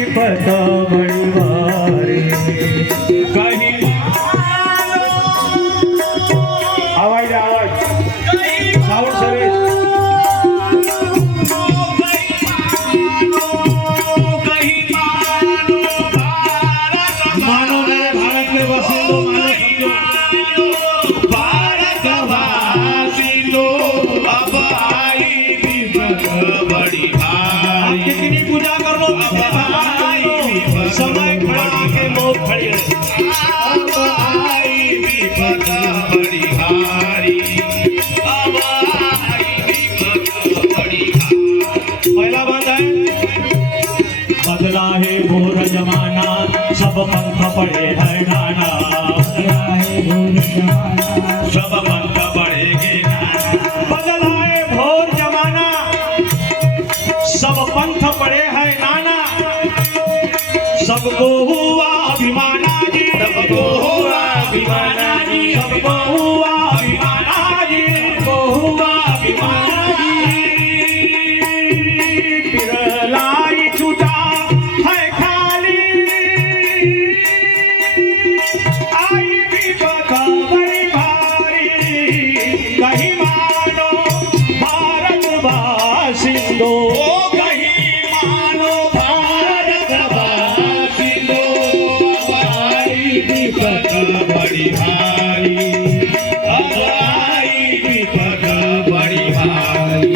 विपत बड़ी भारी। कहीं आवाज आवाज साउंड सर्विस। मानो मेरे भारत के वसीलो, मानो समझो भारतवासियों अब आई विपत बड़ी भारी। कितनी पूजा कर लो, समय खड़ा के मौत खड़ी है। अब आई विपत बड़ी भारी। अब आई विपत बड़ी भारी। पहला बात है बदला है घोर जमाना, सब पंथ पड़े है नाना। बदला है घोर जमाना, सब पंथ बढ़ेगे नाना। बदला है घोर जमाना, सब पंथ पड़े है नाना। सबको हुआ अभिमाना जी, सबको हुआ अभिमाना जी, सबको हुआ अभिमाना जी, सबको हुआ अभिमाना जी। बिरलाई छूटा है खाली, आई विपत बड़ी भारी। कहीं मानो भारतवासियों, ओ कहीं मानो भारतवासियों अब आई विपत बड़ी भारी। अब आई विपत बड़ी भारी।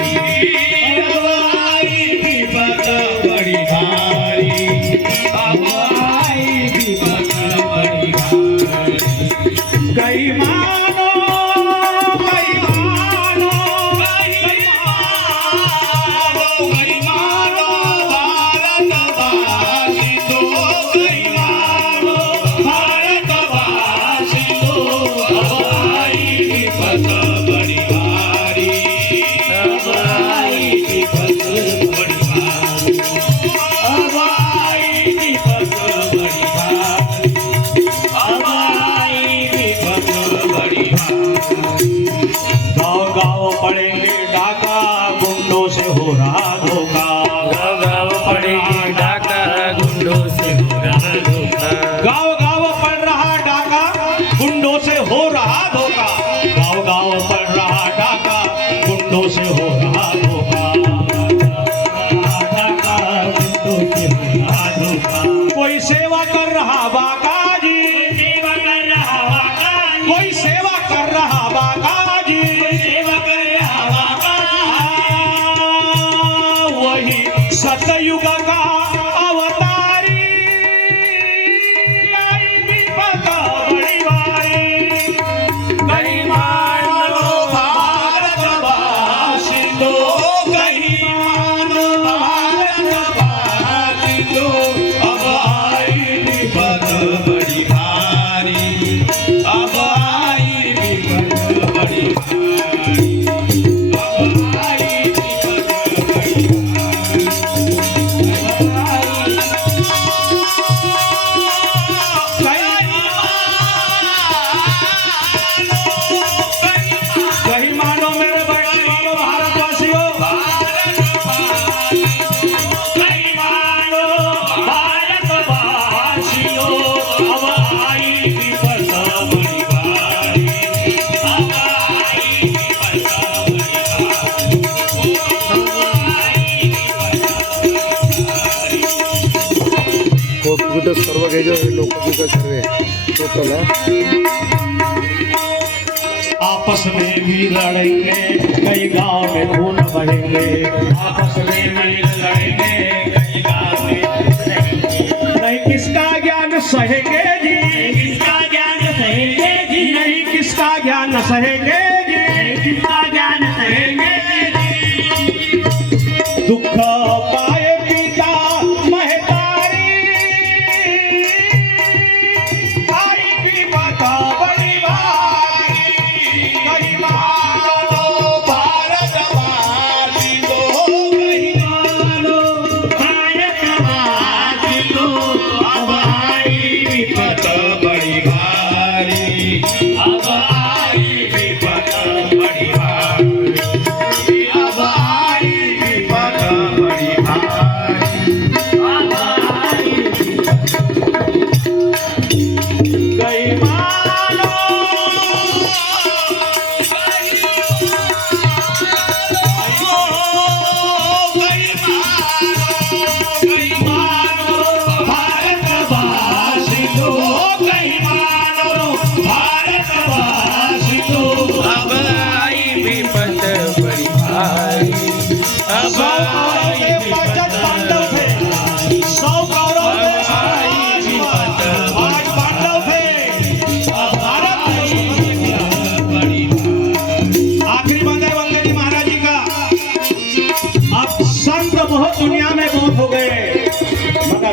अब आई विपत बड़ी भारी। अब आई विपत बड़ी भारी। कहीं मानो, कहीं मानो, कहीं मानो भारतवासियों, कहीं मानो भारतवासियों अब आई विपत बड़ी भारी। अब आई विपत बड़ी भारी। अब आई विपत बड़ी भारी। अब आई विपत बड़ी भारी। गाँव गाँव पड़ेंगे डाका, गुंडों से हो रहा धोखा। गाँव गाँव पड़ेगी डाका, गुंडों से हो रहा धोखा। गाँव गाँव पड़ रहा डाका, गुंडों से हो रहा धोखा। गाँव गाँव पड़ रहा डाका, गुंडों से हो रहा धोखा। डाका, गुंडों से हो रहा धोखा। कोई सेवा कर रहा बाका जी, सेवा कर रहा बाका जी, कोई सेवा कर रहा बाका जी। सेवा कर रहा बाका वही सतयुग का अवतारी, आई विपत बड़ी भारी। कहीं मानो भारतवासियों, कहीं मानो भारतवासियों अब आई विपत बड़ी भारी। अब आई विपत बड़ी भारी। अब आई विपत बड़ी भारी। कहीं मानो मेरे बैठने वालों भारतवासियों, कहीं मानो भारतवासियों अब आई विपत बड़ी भारी। अब आई विपत बड़ी भारी। कुठं सर्व घ्यायचं लोक कुठं सर्व टोटल आपस में भी लड़ेंगे, कई गांव में खून बहेंगे। आपस में मिल लड़ेंगे, कई गाँव में रहेंगे। नहीं किसका ज्ञान सहेंगे जी, किसका ज्ञान सहेंगे जी, नहीं किसका ज्ञान सहेंगे